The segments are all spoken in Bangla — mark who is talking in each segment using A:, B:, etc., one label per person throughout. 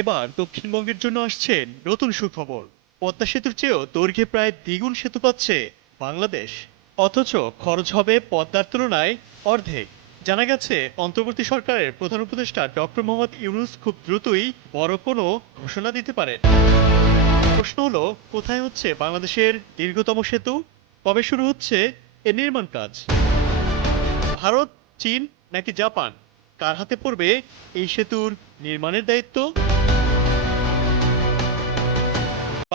A: এবার দক্ষিণবঙ্গের জন্য আসছে নতুন সুখবর। পদ্মা সেতুর চেয়েও দৈর্ঘ্যে প্রায় দ্বিগুণ সেতু পাচ্ছে বাংলাদেশ। অথচ খরচ হবে পদ্মার তুলনায় অর্ধেক। জানা গেছে, অন্তর্বর্তী সরকারের প্রধান উপদেষ্টা ডক্টর মোহাম্মদ ইউনুস খুব দ্রুতই বড় কোনো ঘোষণা দিতে পারেন। প্রশ্ন হলো, কোথায় হচ্ছে বাংলাদেশের দীর্ঘতম সেতু? কবে শুরু হচ্ছে এর নির্মাণ কাজ? ভারত, চীন নাকি জাপান? কার হাতে পড়বে এই সেতুর নির্মাণের দায়িত্ব?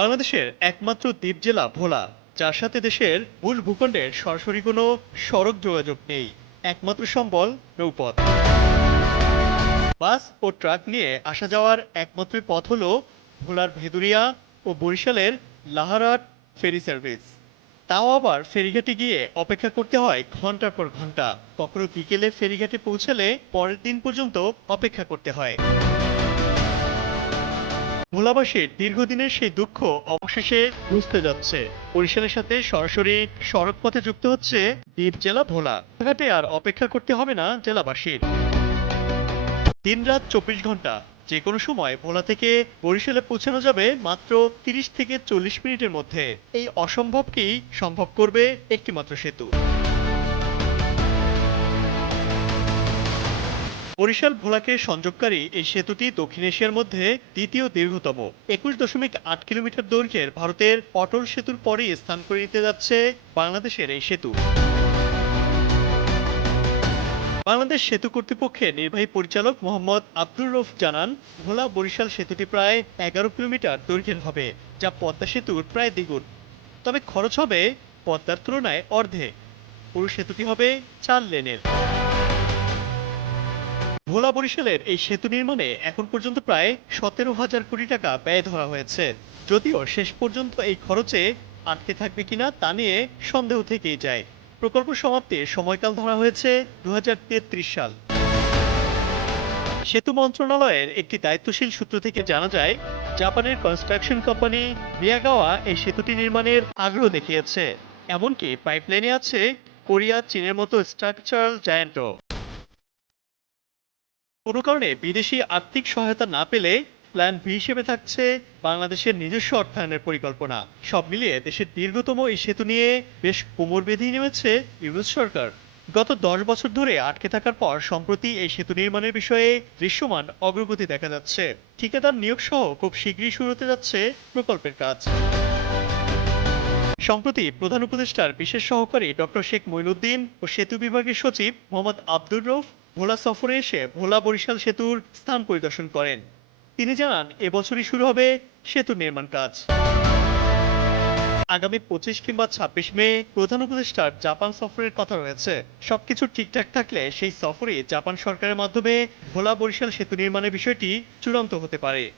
A: বাংলাদেশের একমাত্র দ্বীপ জেলা ভোলা, যার সাথে দেশের মূল ভূখণ্ডের সরাসরি কোনো সড়ক যোগাযোগ নেই। একমাত্র সম্বল নৌপথ। বাস ও ট্রাক নিয়ে আসা যাওয়ার একমাত্র পথ হলো ভোলার ভেদুরিয়া ও বরিশালের লাহারাট ফেরি সার্ভিস। তাও আবার ফেরিঘাটে গিয়ে অপেক্ষা করতে হয় ঘণ্টার পর ঘণ্টা। কখনো বিকেলে ফেরিঘাটে পৌঁছালে পরের দিন পর্যন্ত অপেক্ষা করতে হয়। ভোলাবাসীর দীর্ঘদিনের সেই দুঃখ অবশেষে বুঝতে যাচ্ছে। বরিশালের সাথে সরাসরি সড়ক পথে যুক্ত হচ্ছে দ্বীপ জেলা ভোলা। ঘাটে আর অপেক্ষা করতে হবে না জেলাবাসীর। দিনরাত চব্বিশ ঘণ্টা, যে কোনো সময় ভোলা থেকে বরিশালে পৌঁছানো যাবে মাত্র তিরিশ থেকে চল্লিশ মিনিটের মধ্যে। এই অসম্ভবকেই সম্ভব করবে একটি মাত্র সেতু। বরিশাল ভোলাকে সংযোগকারী এই সেতুটি দক্ষিণ এশিয়ার মধ্যে দ্বিতীয় দীর্ঘতম। একুশ দশমিক আট কিলোমিটার দৈর্ঘ্যের ভারতের অটল সেতুর পরেই স্থান করে নিতে যাচ্ছে বাংলাদেশের এই সেতু। বাংলাদেশ সেতু কর্তৃপক্ষের নির্বাহী পরিচালক মোহাম্মদ আব্দুর রফ জানান, ভোলা বরিশাল সেতুটি প্রায় এগারো কিলোমিটার দৈর্ঘ্যের হবে, যা পদ্মা সেতুর প্রায় দ্বিগুণ। তবে খরচ হবে পদ্মার তুলনায় অর্ধেক। পুরো সেতুটি হবে চার লেনের। ভোলা বরিশালের এই সেতু নির্মাণে এখন পর্যন্ত প্রায় সতেরো হাজার কোটি টাকা ব্যয় ধরা হয়েছে। যদিও শেষ পর্যন্ত এই খরচে আটকে থাকবে কিনা তা নিয়ে সন্দেহ থেকেই যায়। প্রকল্প সমাপ্তির সময়কাল ধরা হয়েছে দু সাল। সেতু মন্ত্রণালয়ের একটি দায়িত্বশীল সূত্র থেকে জানা যায়, জাপানের কনস্ট্রাকশন কোম্পানি মিয়াগাওয়া এই সেতুটি নির্মাণের আগ্রহ দেখিয়েছে। এমনকি পাইপলাইনে আছে কোরিয়া চীনের মতো স্ট্রাকচারাল জায়ান্টও। কোনো কারণে বিদেশি আর্থিক সহায়তা না পেলে প্ল্যান বি হিসেবে থাকছে বাংলাদেশের নিজস্ব অর্থায়নের পরিকল্পনা। সব মিলিয়ে দেশের দীর্ঘতম এই সেতু নিয়ে বেশ কোমর বেঁধেই নেমেছে ইউনুস সরকার। গত দশ বছর ধরে আটকে থাকার পর সম্প্রতি এই সেতু নির্মাণের বিষয়ে দৃশ্যমান অগ্রগতি দেখা যাচ্ছে। ঠিকাদার নিয়োগ সহ খুব শীঘ্রই শুরু হতে যাচ্ছে প্রকল্পের কাজ। সম্প্রতি প্রধান উপদেষ্টার বিশেষ সহকারী ডক্টর শেখ মইনুদ্দিন ও সেতু বিভাগের সচিব মোহাম্মদ আব্দুর রৌফ ভোলা সফরে এসে ভোলা বরিশাল সেতুর স্থান পরিদর্শন করেন। তিনি জানান, এবছরই শুরু হবে সেতু নির্মাণ কাজ। আগামী পঁচিশ কিংবা ছাব্বিশ মে প্রধান উপদেষ্টার জাপান সফরের কথা রয়েছে। সবকিছু ঠিকঠাক থাকলে সেই সফরে জাপান সরকারের মাধ্যমে ভোলা বরিশাল সেতু নির্মাণের বিষয়টি চূড়ান্ত হতে পারে।